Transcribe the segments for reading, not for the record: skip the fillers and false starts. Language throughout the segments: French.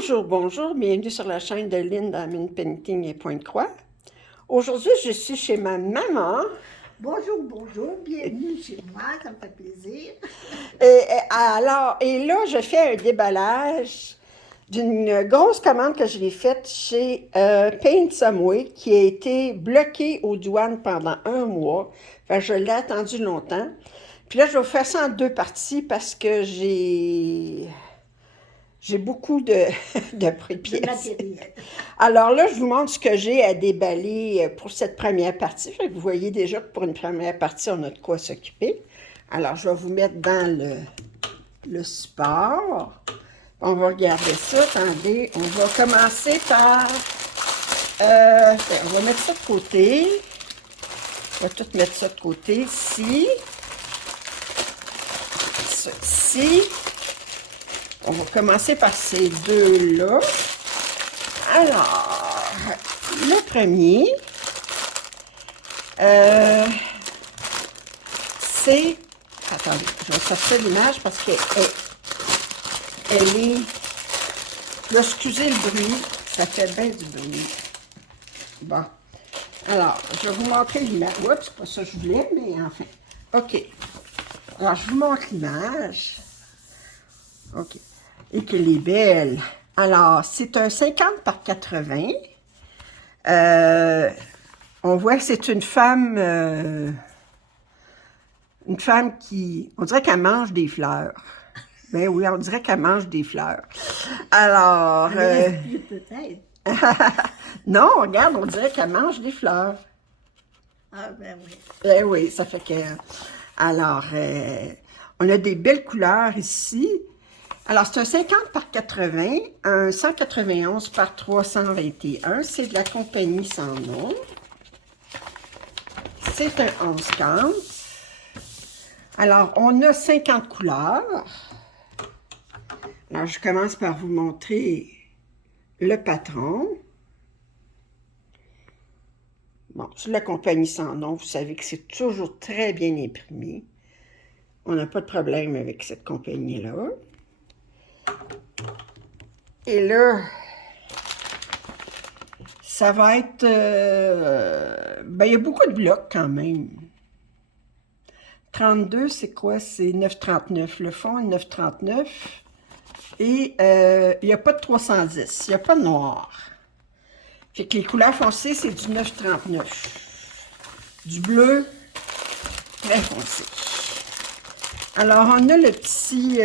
Bonjour, bonjour, bienvenue sur la chaîne de Lynn Diamond Painting et Pointe-Croix. Aujourd'hui, je suis chez ma maman. Bonjour, bonjour, bienvenue chez moi, ça me fait plaisir. Et là, je fais un déballage d'une grosse commande que je l'ai faite chez Paint Someway qui a été bloquée aux douanes pendant un mois. Enfin, je l'ai attendu longtemps. Puis là, je vais vous faire ça en deux parties parce que j'ai beaucoup de De pièces. matériel. Alors là, je vous montre ce que j'ai à déballer pour cette première partie. Fait que vous voyez déjà que pour une première partie, on a de quoi s'occuper. Alors, je vais vous mettre dans le support. On va regarder ça. Attendez, on va commencer par... on va mettre ça de côté. On va tout mettre ça de côté ici. Ça ici. On va commencer par ces deux-là. Alors, le premier, c'est... Attendez, je vais sortir l'image parce qu'elle est... Là, excusez le bruit, ça fait bien du bruit. Bon. Alors, je vais vous montrer l'image. Oups, c'est pas ça que je voulais, mais enfin. OK. Alors, je vous montre l'image. OK. Et qu'elle est belle. Alors, c'est un 50 par 80. On voit que c'est une femme qui... On dirait qu'elle mange des fleurs. Ben oui, on dirait qu'elle mange des fleurs. Alors... Peut-être. non, regarde, on dirait qu'elle mange des fleurs. Ah, ben oui. Ben oui, ça fait que... Alors, on a des belles couleurs ici. Alors, c'est un 50 par 80, un 191 par 321. C'est de la compagnie sans nom. C'est un 11-15. Alors, on a 50 couleurs. Alors, je commence par vous montrer le patron. Bon, c'est de la compagnie sans nom. Vous savez que c'est toujours très bien imprimé. On n'a pas de problème avec cette compagnie-là. Et là, ça va être... ben, il y a beaucoup de blocs quand même. 32, c'est quoi? C'est 9,39. Le fond est 9,39. Et il n'y a pas de 310. Il n'y a pas de noir. Fait que les couleurs foncées, c'est du 9,39. Du bleu, très foncé. Alors, on a le petit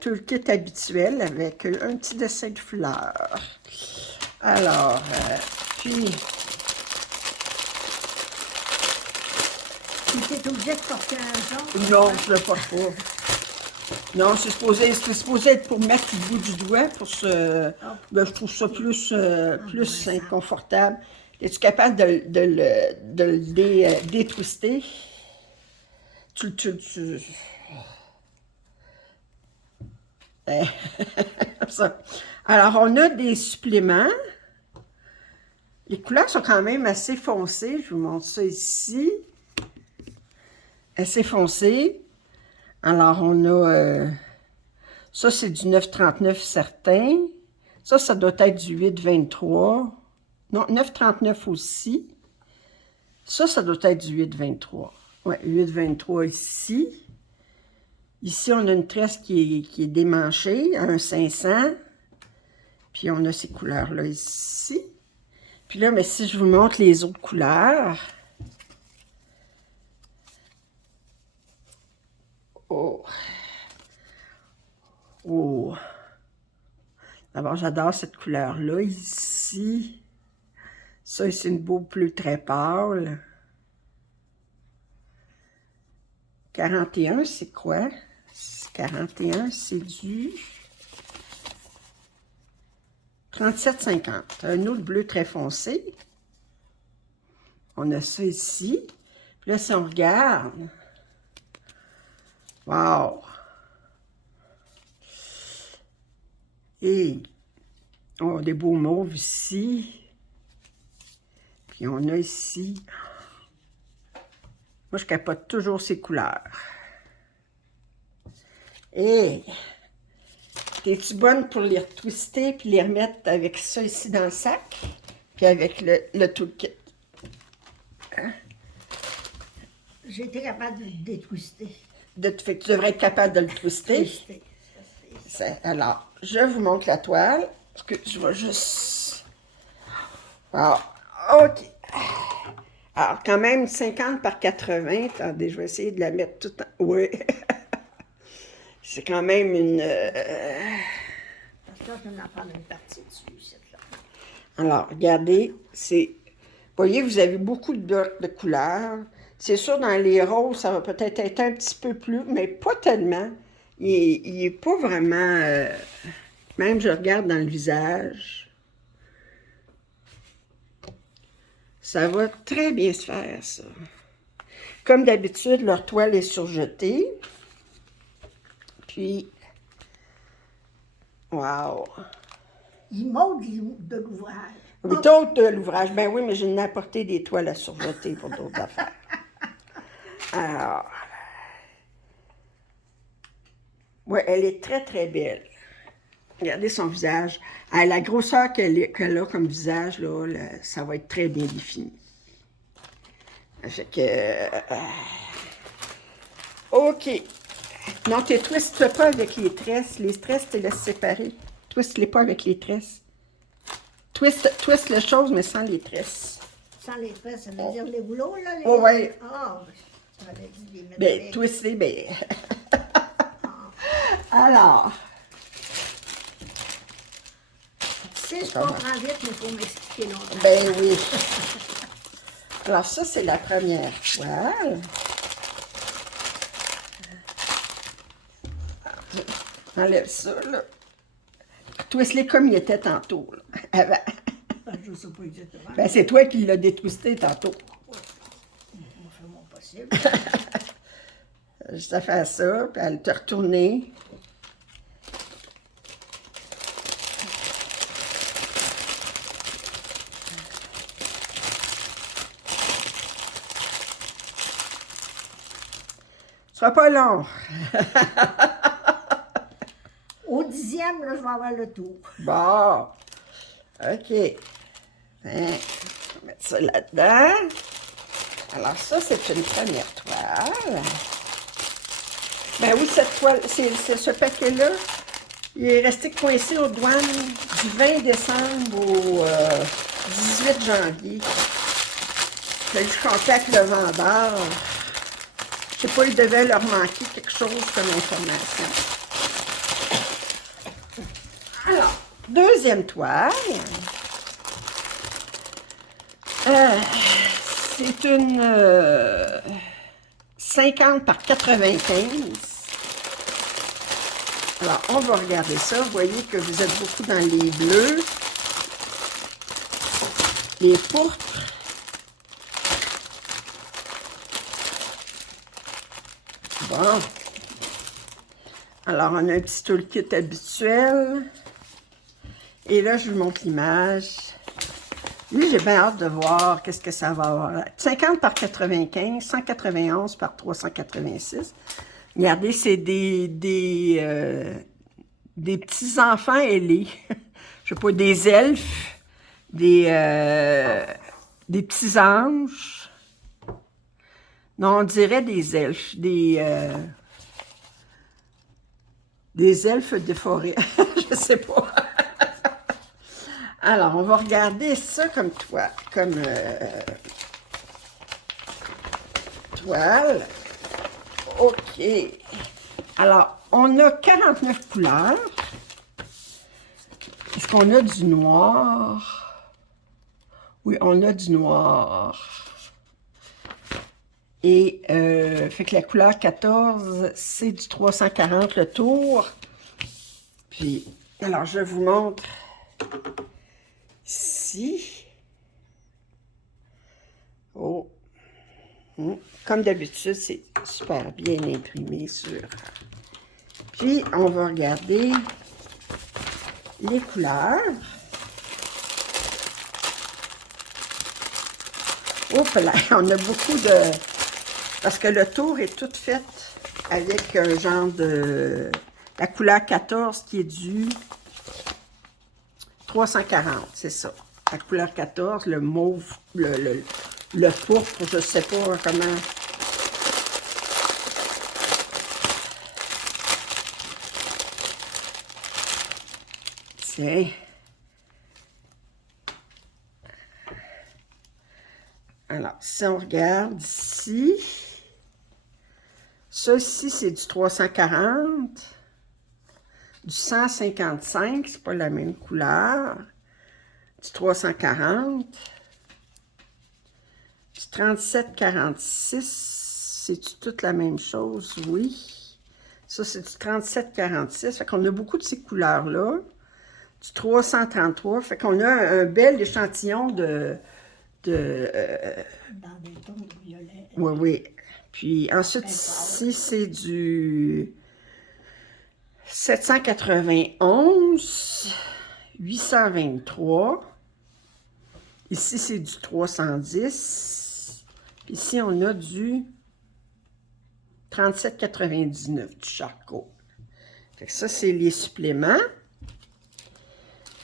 toolkit habituel avec un petit dessin de fleurs. Alors, puis... Tu t'es obligé de porter un genre? Non, je ne le porte pas. Non, c'est supposé être pour mettre le bout du doigt, pour se... Ben, je trouve ça plus inconfortable. Es-tu capable de le détwister? Ça. Alors, on a des suppléments. Les couleurs sont quand même assez foncées. Je vous montre ça ici. Assez foncé. Alors, on a... ça, c'est du 9,39 certain. Ça doit être du 8,23. Non, 9,39 aussi. Ça doit être du 8,23. Ouais, 8,23 ici. Ici, on a une tresse qui est démanchée, un 500. Puis, on a ces couleurs-là ici. Puis là, mais si je vous montre les autres couleurs... Oh! Oh! D'abord, j'adore cette couleur-là, ici. Ça, c'est une beau bleu très pâle. 41, c'est quoi? 41, c'est du 37,50. Un autre bleu très foncé. On a ça ici. Puis là, si on regarde... Wow! Et on a des beaux mauves ici. Puis on a ici... Moi, je capote toujours ces couleurs. Et T'es-tu bonne pour les retwister puis les remettre avec ça ici dans le sac? Puis avec le toolkit. J'ai été capable de le détwister. Fait que tu devrais être capable de le twister. Twister. Alors, je vous montre la toile. Parce que je vais juste... Alors, OK. Alors, quand même, 50 par 80. Attendez, je vais essayer de la mettre tout en... Oui. C'est quand même une... Parce que là, je vais en prendre une partie dessus, cette là. Alors, regardez, c'est... Vous voyez, vous avez beaucoup de couleurs. C'est sûr, dans les roses, ça va peut-être être un petit peu plus, mais pas tellement. Il est pas vraiment... Même, je regarde dans le visage. Ça va très bien se faire, ça. Comme d'habitude, leur toile est surjetée. Puis... Wow! Il m'ôte de l'ouvrage. Oui, d'autres de l'ouvrage. Ben oui, mais j'ai apporté des toiles à surjeter pour d'autres affaires. Alors... Oui, elle est très, très belle. Regardez son visage. À la grosseur qu'elle a comme visage, là, ça va être très bien défini. Fait que... OK. Non, tu ne twistes pas avec les tresses. Les tresses, tu les laisses séparer. Twiste-les pas avec les tresses. Twiste les choses, mais sans les tresses. Sans les tresses, ça veut dire les boulots, là? Oh, oui. Ah, ça veut dire les mettre Ben, avec. twist-les, ben... Alors... Tu sais, je comprends vite, mais il faut m'expliquer longtemps. Ben oui. Alors ça, c'est la première toile. Enlève ça, là. Twist-les comme il était tantôt, là, avant. Je ne sais pas exactement. Ben, c'est toi qui l'as détwisté tantôt. On fait mon possible. Juste à faire ça, puis à te retourner. Ce sera pas long. Au 10e, là, je vais avoir le tour. Bon. OK. On va mettre ça là-dedans. Alors ça, c'est une première toile. Ben oui, cette toile, c'est ce paquet-là. Il est resté coincé aux douanes du 20 décembre au 18 janvier. Je contacte le vendeur. Je sais pas, il devait leur manquer quelque chose comme information. Alors, deuxième toile. C'est une 50 par 95. Alors, on va regarder ça. Vous voyez que vous êtes beaucoup dans les bleus, les pourpres. Bon. Alors, on a un petit toolkit habituel. Et là, je vous montre l'image. Lui, j'ai bien hâte de voir qu'est-ce que ça va avoir. 50 par 95, 191 par 386. Regardez, c'est des petits-enfants ailés. Je sais pas, des elfes, des petits anges. Non, on dirait des elfes, des elfes de forêt. Je sais pas. Alors, on va regarder ça comme toile. Toile. OK. Alors, on a 49 couleurs. Est-ce qu'on a du noir? Oui, on a du noir. Et, fait que la couleur 14, c'est du 340 le tour. Puis, alors, je vous montre ici. Oh. Comme d'habitude, c'est super bien imprimé sur. Puis, on va regarder les couleurs. Hop là, on a beaucoup de... Parce que le tour est tout fait avec un genre de la couleur 14 qui est du 340, c'est ça. La couleur 14, le mauve, le pourpre, je ne sais pas comment. Tiens. Alors, si on regarde ici, ceci, c'est du 340, du 155, c'est pas la même couleur, du 340, du 3746, c'est toute la même chose, oui. Ça, c'est du 3746, fait qu'on a beaucoup de ces couleurs-là. Du 333, fait qu'on a un bel échantillon de Dans des tons de violet. oui, oui. Puis ensuite, ici, c'est du 791, 823. Ici, c'est du 310. Puis ici, on a du 37,99 du charcoal. Fait que ça, c'est les suppléments.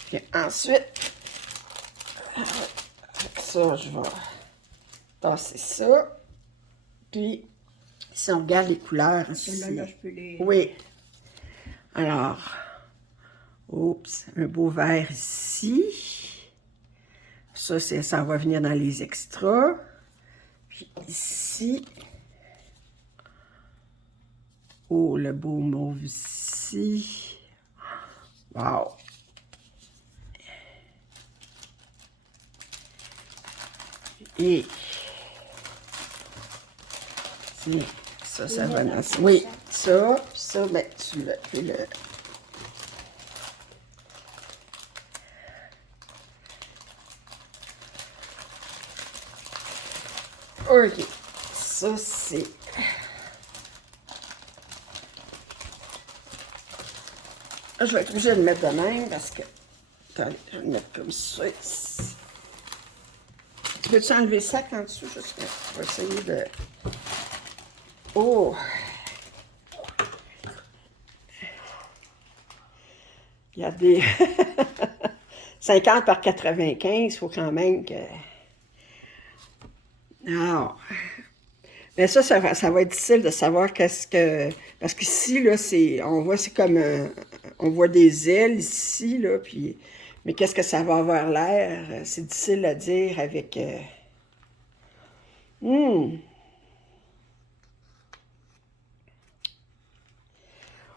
Puis ensuite, avec ça, je vais passer ça. Puis, si on regarde les couleurs ici. Ceux-là, je peux les... Oui. Alors, oups, un beau vert ici. Ça, ça va venir dans les extras. Puis ici. Oh, le beau mauve ici. Wow. Et ça, ça va dans... Oui, ça, puis ça, ben, tu le... OK. Ça, c'est... Je vais être obligée de le mettre de même parce que... Attendez, je vais le mettre comme ça ici. Tu peux-tu enlever le sac en dessous? Juste, je vais essayer de... Oh! Il y a des 50 par 95, il faut quand même que... Non. Mais ça va être difficile de savoir qu'est-ce que... Parce qu'ici, là, on voit, c'est comme... on voit des ailes ici, là, puis... Mais qu'est-ce que ça va avoir l'air? C'est difficile à dire avec...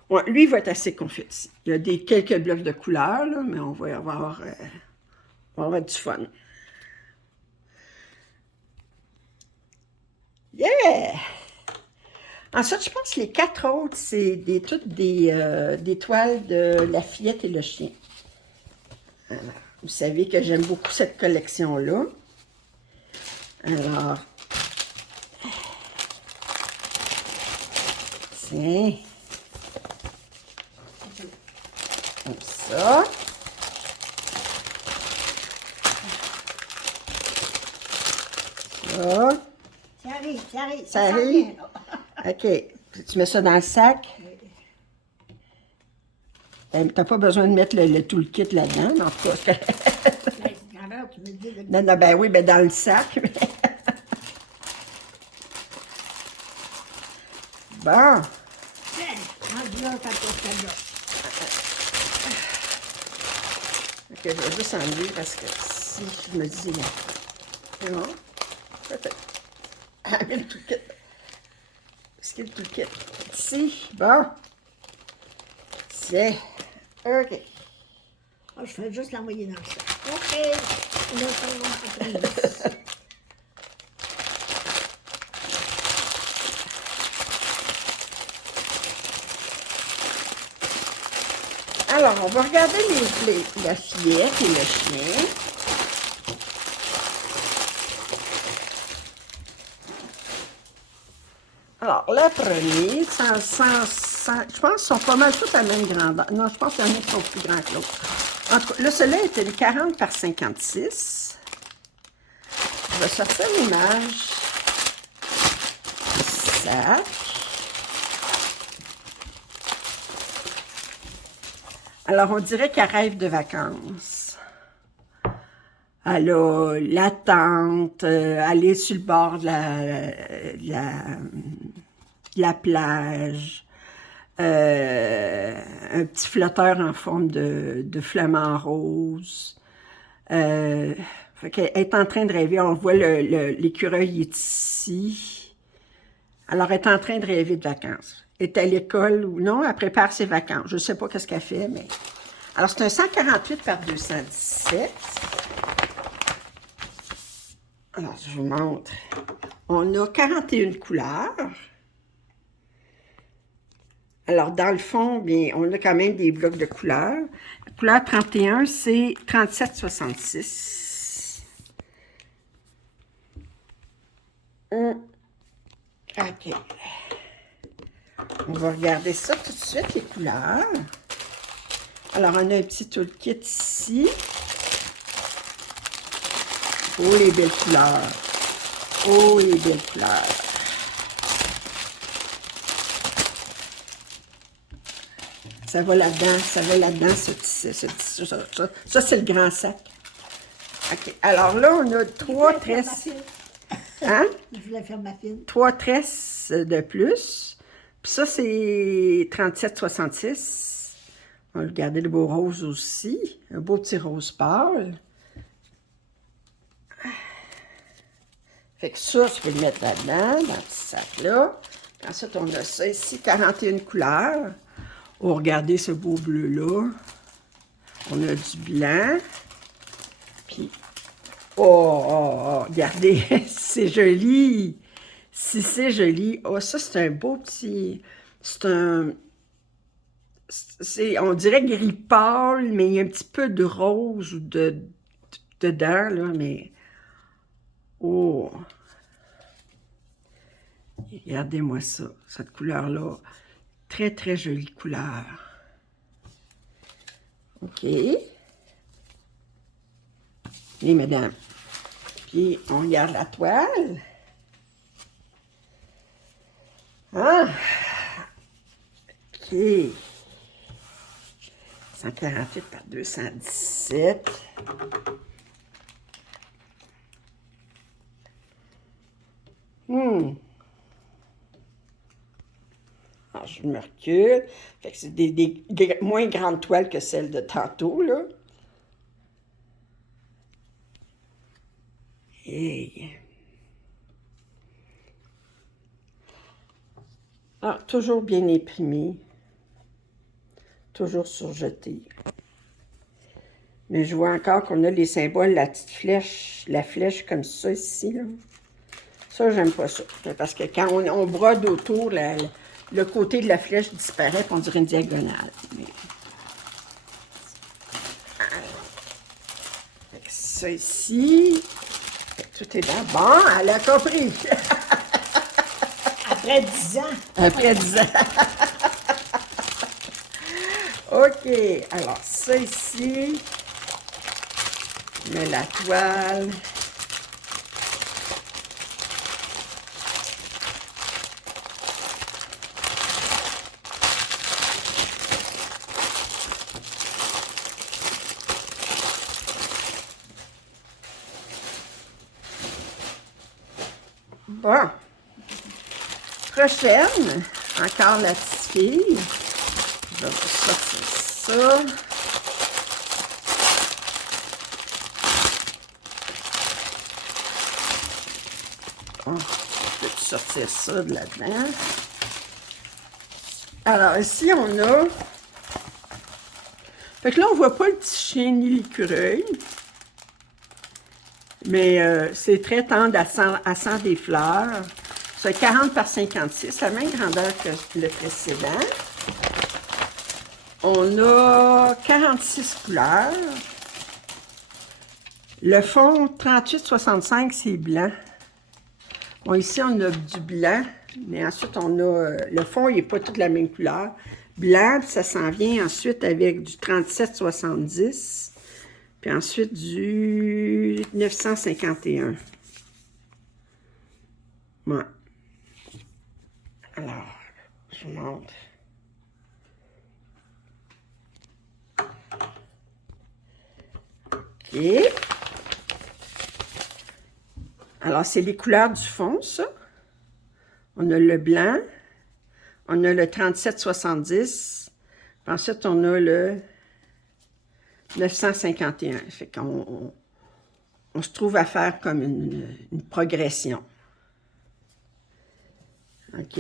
Ouais, lui, il va être assez confus. Il y a quelques blocs de couleurs, là, mais on va avoir du fun. Yeah! Ensuite, je pense que les 4 autres, c'est toutes des toiles de la fillette et le chien. Alors, vous savez que j'aime beaucoup cette collection-là. Alors, tiens. Comme ça. Ça. Ça arrive, ça arrive. Ça arrive? OK. Tu mets ça dans le sac. T'as pas besoin de mettre tout le kit là-dedans, en tout cas. Tu me dis de... Non, non, ben oui, ben dans le sac. Bon. Tiens, rendu là, quand on là. OK, je vais juste enlever parce que si je me dis... C'est bon? Peut-être. Ah, mais le tout le kit. Est-ce qu'il y a le tout le kit? Ici. Bon. C'est... OK. Oh, je fais juste l'envoyer dans le sac. OK. Là, ça va être Alors, on va regarder la fillette et le chien. Alors, le premier, je pense qu'ils sont pas mal tous à la même grandeur. Non, je pense qu'il y en a qui sont plus grands que l'autre. En tout cas, là, celui-là était les 40 par 56. Je vais sortir l'image du sac. Alors, on dirait qu'elle rêve de vacances. Elle a l'attente, aller sur le bord de la plage, un petit flotteur en forme de flamant rose. Fait qu'elle est en train de rêver. On voit l'écureuil est ici. Alors, elle est en train de rêver de vacances. Elle est à l'école ou non, elle prépare ses vacances. Je ne sais pas qu'est-ce qu'elle fait, mais... Alors, c'est un 148 par 217. Alors, je vous montre. On a 41 couleurs. Alors, dans le fond, bien, on a quand même des blocs de couleurs. La couleur 31, c'est 37,66. OK. On va regarder ça tout de suite, les couleurs. Alors, on a un petit toolkit ici. Oh, les belles couleurs. Oh, les belles couleurs. Ça va là-dedans, ça, c'est le grand sac. OK. Alors là, on a 3 tresses. Hein? Je voulais faire ma fille. 3 tresses de plus. Puis ça, c'est 37,66. On va regarder le beau rose aussi. Un beau petit rose pâle. Fait que ça, je peux le mettre là-dedans, dans ce sac-là. Ensuite, on a ça ici, 41 couleurs. Oh, regardez ce beau bleu-là. On a du blanc. Puis, regardez, c'est joli. Si c'est joli. Oh, ça, c'est un beau petit... on dirait gris pâle, mais il y a un petit peu de rose dedans, là, mais... Oh! Regardez-moi ça, cette couleur-là. Très, très jolie couleur. OK. Et mesdames. Puis, on regarde la toile. Ah! OK. 148 par 217. Alors, je me recule. Fait que c'est des moins grandes toiles que celles de tantôt, là. Hey. Ah, toujours bien imprimé. Toujours surjeté. Mais je vois encore qu'on a les symboles, la petite flèche, la flèche comme ça ici, là. Ça, j'aime pas ça. Parce que quand on brode autour, le côté de la flèche disparaît, puis on dirait une diagonale. Mais... ça ici, tout est dans. Bon, elle a compris. Après 10 ans. Après 10 ans. OK. Alors, ça ici, je mets la toile. Bon. Prochaine, encore la petite fille. Je vais vous sortir ça. Bon, je vais sortir ça de là-dedans. Alors, ici, on a... Fait que là, on voit pas le petit chien ni l'écureuil. Mais c'est très tendre à 100 des fleurs. C'est 40 par 56, la même grandeur que le précédent. On a 46 couleurs. Le fond 38,65, c'est blanc. Bon, ici, on a du blanc, mais ensuite, on a... le fond, il n'est pas toute la même couleur. Blanc, ça s'en vient ensuite avec du 37,70. Puis ensuite, du 951. Ouais. Alors, je vous montre. OK. Alors, c'est les couleurs du fond, ça. On a le blanc. On a le 37,70. Puis ensuite, on a le 951. Fait qu'on on se trouve à faire comme une progression. OK.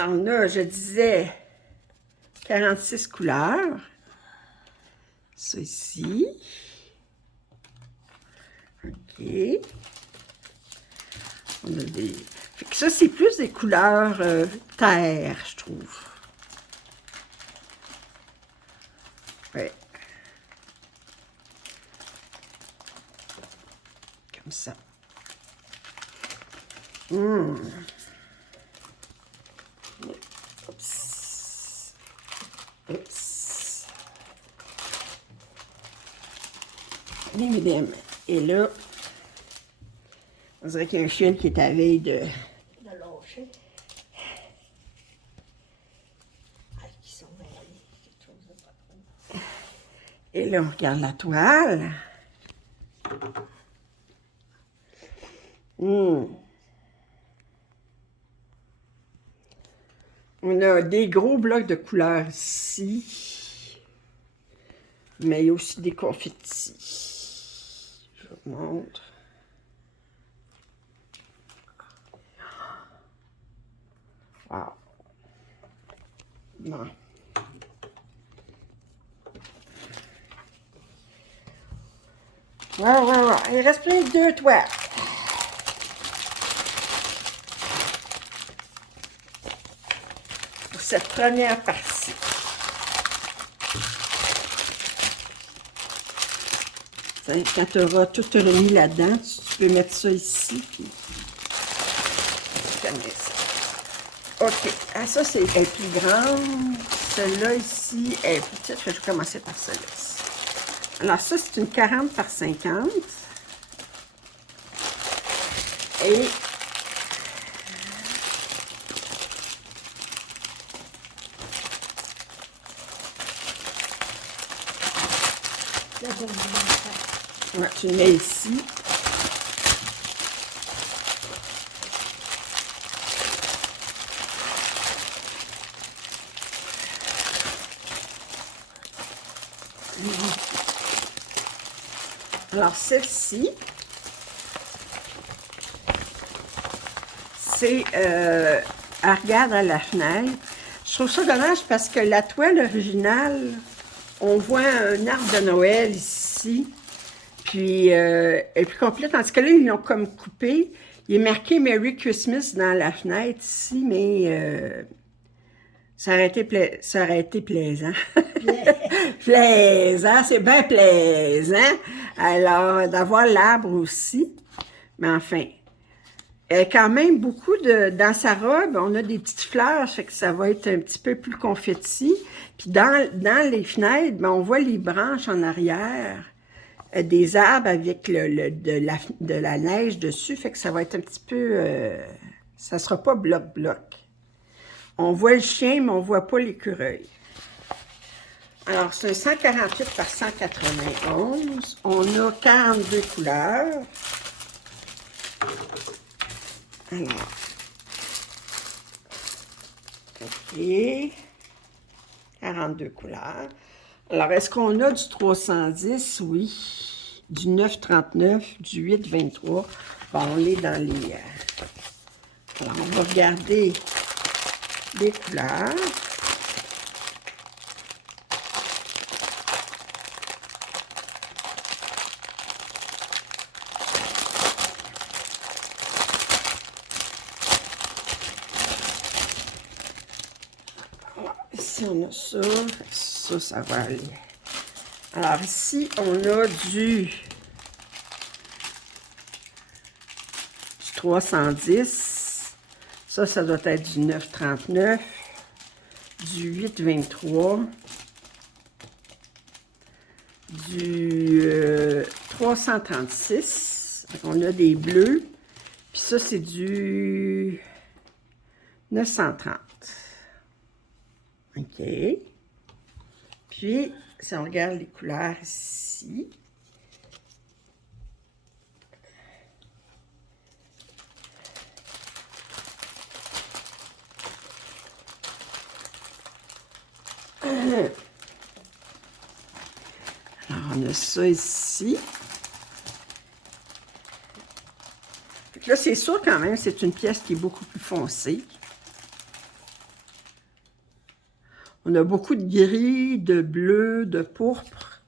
On a, je disais, 46 couleurs. Ça ici. OK. On a des... Fait que ça, c'est plus des couleurs terre, je trouve. Ouais. Comme ça. Oups. Oups. Bim. Et là, on dirait qu'il y a un chien qui est à veille de lâcher. Ah, qui sont mêlés, quelque chose de pas trop. Et là, on regarde la toile. On a des gros blocs de couleurs ici. Mais il y a aussi des confettis. Je vous montre. Wow. Bon. Ouais. Il reste plein de 2 toiles. Pour cette première partie. Quand tu auras tout remis là-dedans, tu peux mettre ça ici. Puis... ça. OK. Ah, ça, elle est plus grande. Celle-là ici est plus petite. Je vais commencer par celle-là. Alors, ça, c'est une 40 par 50. Et... Là, je vais vous ouais, tu le mets ici. Alors, celle-ci, c'est elle regarde à la fenêtre. Je trouve ça dommage parce que la toile originale, on voit un arbre de Noël ici, puis elle est plus complète. Tandis que là, ils l'ont comme coupé. Il est marqué Merry Christmas dans la fenêtre ici, mais ça aurait été plaisant. Plaisant, c'est bien plaisant. Alors, d'avoir l'arbre aussi. Mais enfin, elle a quand même beaucoup de... Dans sa robe, on a des petites fleurs, fait que ça va être un petit peu plus confetti. Puis dans les fenêtres, ben, on voit les branches en arrière des arbres avec de la neige dessus, fait que ça va être un petit peu... ça sera pas bloc-bloc. On voit le chien, mais on voit pas l'écureuil. Alors, c'est un 148 par 191. On a 42 couleurs. Alors, OK. 42 couleurs. Alors, est-ce qu'on a du 310? Oui. Du 939, du 823. Bon, on est dans les... Alors, on va regarder les couleurs. Ici, on a ça. Ça va aller. Alors, ici, on a du 310. Ça doit être du 939, du 823, du 336. On a des bleus. Puis ça, c'est du 930. OK. Puis, si on regarde les couleurs ici, alors, on a ça ici. Fait que là, c'est sûr quand même, c'est une pièce qui est beaucoup plus foncée. On a beaucoup de gris, de bleu, de pourpre.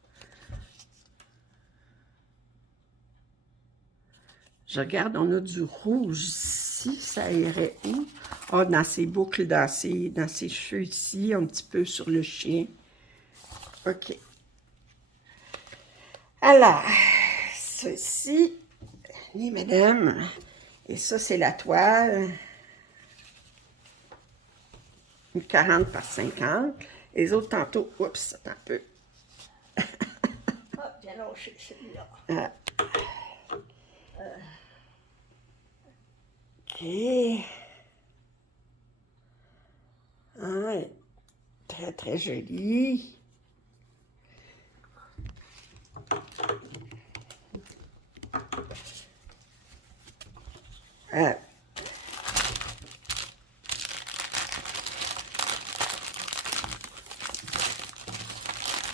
Je regarde, on a du rouge ici, ça irait où? Ah, dans ses boucles, dans ses cheveux ici, un petit peu sur le chien. OK. Alors, ceci, les mesdames, et ça, c'est la toile. Une 40 par 50. Les autres, tantôt, oups, attends un peu. Ah, j'ai lâché celui-là. OK. Ah, très, très joli.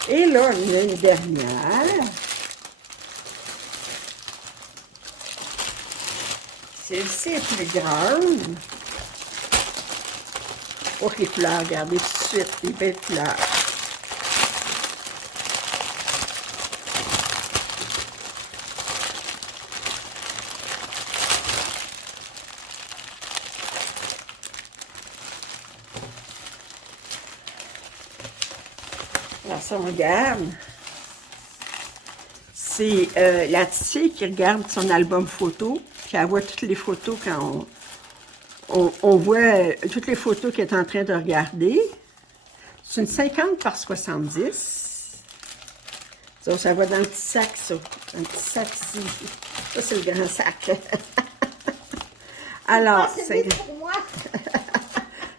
Et là, il y a une dernière. Celle-ci est plus grande. Oh, les couleurs, regardez tout de suite, les belles couleurs. Alors, ça, on regarde. C'est la petite fille qui regarde son album photo, puis elle voit toutes les photos quand on voit toutes les photos qu'elle est en train de regarder. C'est une 50 par 70. Ça va dans le petit sac, ça. Dans le petit sac ici. Ça, c'est le grand sac. Alors, C'est vite pour moi.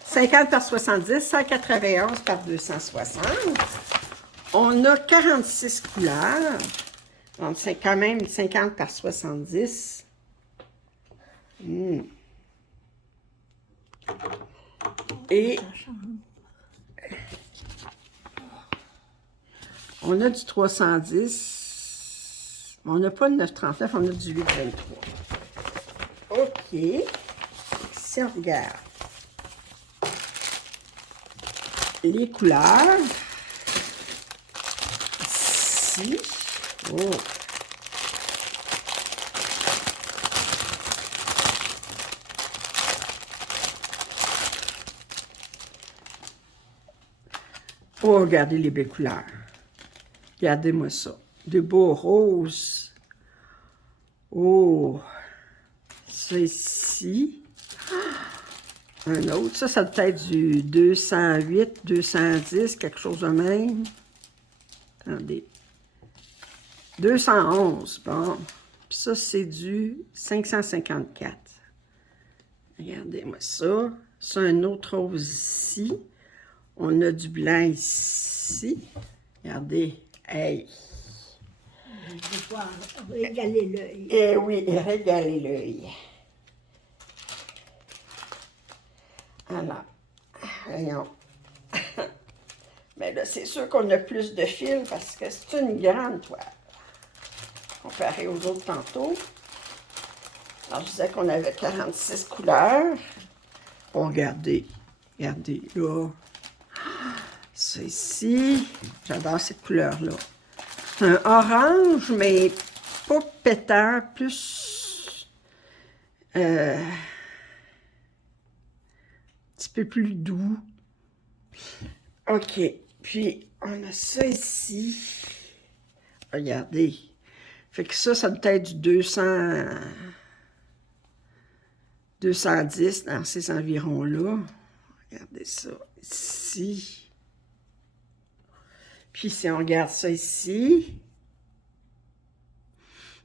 50 par 70, 191 par 260. On a 46 couleurs. Donc, c'est quand même 50 par 70. Et on a du 310. On n'a pas de 939, on a du 823. OK. Si on regarde les couleurs, ici, oh. Oh, regardez les belles couleurs. Regardez-moi ça. Des beaux roses. Oh, ça ici. Un autre. Ça doit être du 208, 210, quelque chose de même. Attendez. 211, bon. Puis ça, c'est du 554. Regardez-moi ça. C'est un autre rose ici. On a du blanc ici. Regardez. Hey! Je vais pouvoir régaler l'œil. Eh oui, régaler l'œil. Alors, voyons. Mais là, c'est sûr qu'on a plus de fils parce que c'est une grande toile. Comparé aux autres tantôt. Alors, je disais qu'on avait 46 couleurs. Bon, regardez. Regardez, là. Ça ici. J'adore cette couleur-là. C'est un orange, mais pas pétant, plus... un petit peu plus doux. OK. Puis, on a ça ici. Regardez. Fait que ça doit être du 210 dans ces environs-là. Regardez ça ici. Puis si on regarde ça ici,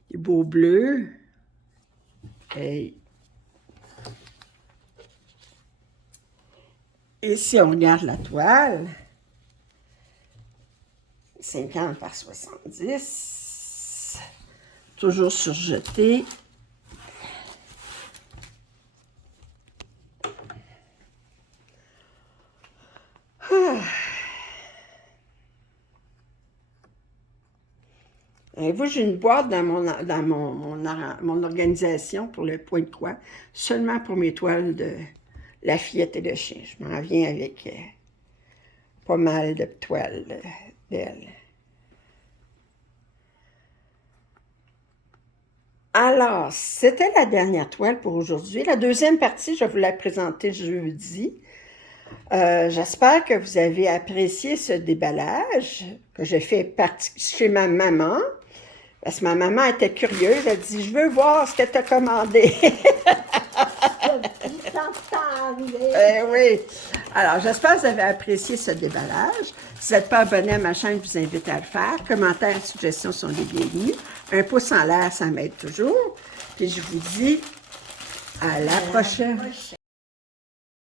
les beaux bleus. Hey. Et si on regarde la toile, 50 par 70, toujours surjeté. Et vous, j'ai une boîte dans mon organisation pour le point de croix, seulement pour mes toiles de la fillette et le chien. Je m'en viens avec pas mal de toiles d'elle. Alors, c'était la dernière toile pour aujourd'hui. La deuxième partie, je vais vous la présenter jeudi. J'espère que vous avez apprécié ce déballage que j'ai fait chez ma maman. Parce que ma maman était curieuse. Elle dit, je veux voir ce que tu as commandé. Oui. Alors, j'espère que vous avez apprécié ce déballage. Si vous n'êtes pas abonné à ma chaîne, je vous invite à le faire. Commentaires et suggestions sont les bienvenus. Un pouce en l'air, ça m'aide toujours. Puis je vous dis à la prochaine.